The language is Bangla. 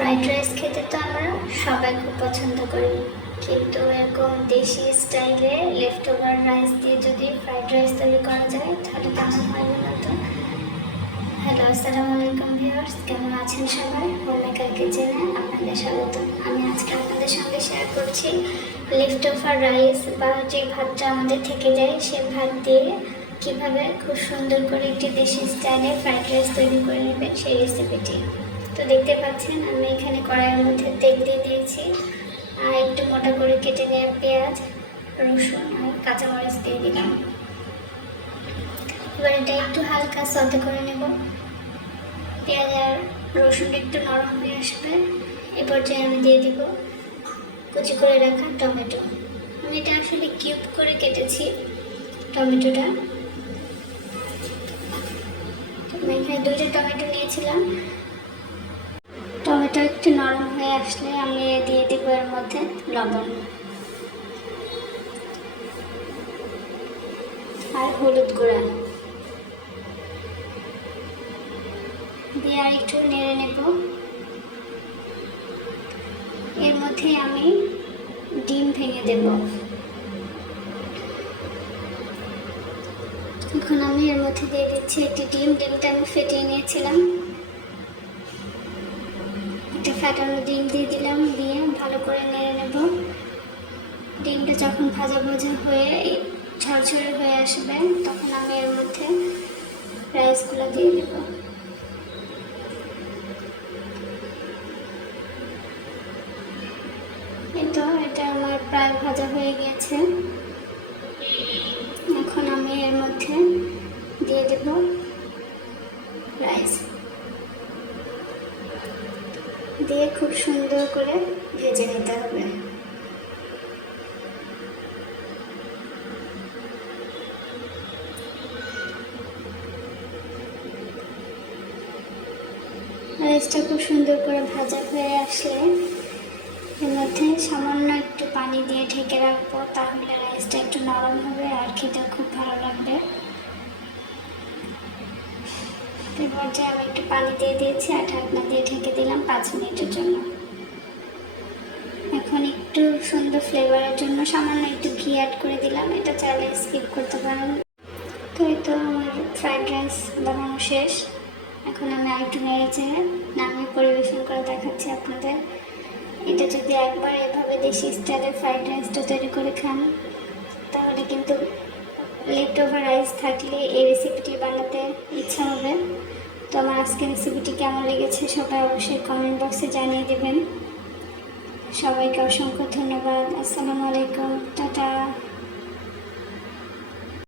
ফ্রাইড রাইস খেতে তো আমরা সবাই খুব পছন্দ করি, কিন্তু এরকম দেশি স্টাইলে লেফট ওভার রাইস দিয়ে যদি ফ্রাইড রাইস তৈরি করা যায় তাহলে কেমন হয় বলো তো। হ্যালো, আসসালামু আলাইকুম ভিউয়ার্স, কেমন আছেন সবাই? হোমমেকার কিচেনে আপনাদের স্বাগত। আমি আজকে আপনাদের সঙ্গে শেয়ার করছি লেফট ওভার রাইস বা যে ভাতটা আমাদের থেকে যায় সে ভাত দিয়ে কীভাবে খুব সুন্দর করে একটি দেশি স্টাইলে ফ্রাইড রাইস তৈরি করে নেবেন সেই রেসিপিটি। তো দেখতে পাচ্ছেন আমি এখানে কড়াইয়ের মধ্যে তেল দিয়ে দিয়েছি আর একটু মোটা করে কেটে নেওয়া পেঁয়াজ, রসুন আর কাঁচামরিচ দিয়ে দিলাম। এবার এটা একটু হালকা সতে করে নেব। পেঁয়াজ আর রসুনটা একটু নরম হয়ে আসবে, এ পর্যায়ে আমি দিয়ে দিব কুচি করে রাখা টমেটো। আমি এটা আসলে কিউব করে কেটেছি টমেটোটা। আমি এখানে 2টা টমেটো নিয়েছিলাম। টমেটো একটু নরম হয়ে আসলে আমি দিয়ে দিব এর মধ্যে লবণ আর হলুদ গুঁড়া দিয়ে আর একটু নেড়ে নেব। এর মধ্যে আমি ডিম ভেঙে দেব। এখন আমি এর মধ্যে দিয়ে দিচ্ছি একটি ডিমটা আমি ফেটিয়ে নিয়েছিলাম। একটা ফ্যাটানো ডিম দিয়ে দিলাম, দিয়ে ভালো করে নেড়ে নেব। ডিমটা যখন ভাজা ভাজা হয়ে ঝরঝরে হয়ে আসবে তখন আমি এর মধ্যে রাইসগুলো দিয়ে দেব। এটা আমার প্রায় ভাজা হয়ে গেছে। এখন আমি এর মধ্যে দিয়ে দেব রাইস, দিয়ে খুব সুন্দর করে ভেজে নিতে হবে। রাইসটা খুব সুন্দর করে ভাজা হয়ে আসলে এর মধ্যে সামান্য একটু পানি দিয়ে ঢেকে রাখবো, তাহলে রাইসটা একটু নরম হবে আর খেতে খুব ভালো লাগবে। এর মধ্যে আমি একটু পানি দিয়ে দিয়েছি আর ঢাকনা দিয়ে ঢেকে দিলাম 5 মিনিটের জন্য। এখন একটু সুন্দর ফ্লেভারের জন্য সামান্য একটু ঘি অ্যাড করে দিলাম, এটা চাইলে স্কিপ করতে পারেন। তো এই তো আমার ফ্রাইড রাইস বানানো শেষ। এখন আমি আরেকটু নেড়ে চেড়ে নামিয়ে পরিবেশন করে দেখাচ্ছি আপনাদের। এটা যদি একবার এভাবে দেশি স্টাইলের ফ্রাইড রাইসটা তৈরি করে খান তাহলে কিন্তু লেফট ওভার রাইস থাকলে এই রেসিপিটি বানাতে ইচ্ছা হবে। তো আমার আজকের রেসিপিটি কেমন লেগেছে সবাই অবশ্যই কমেন্ট বক্সে জানিয়ে দেবেন। সবাইকে অসংখ্য ধন্যবাদ। আসসালামু আলাইকুম, টাটা।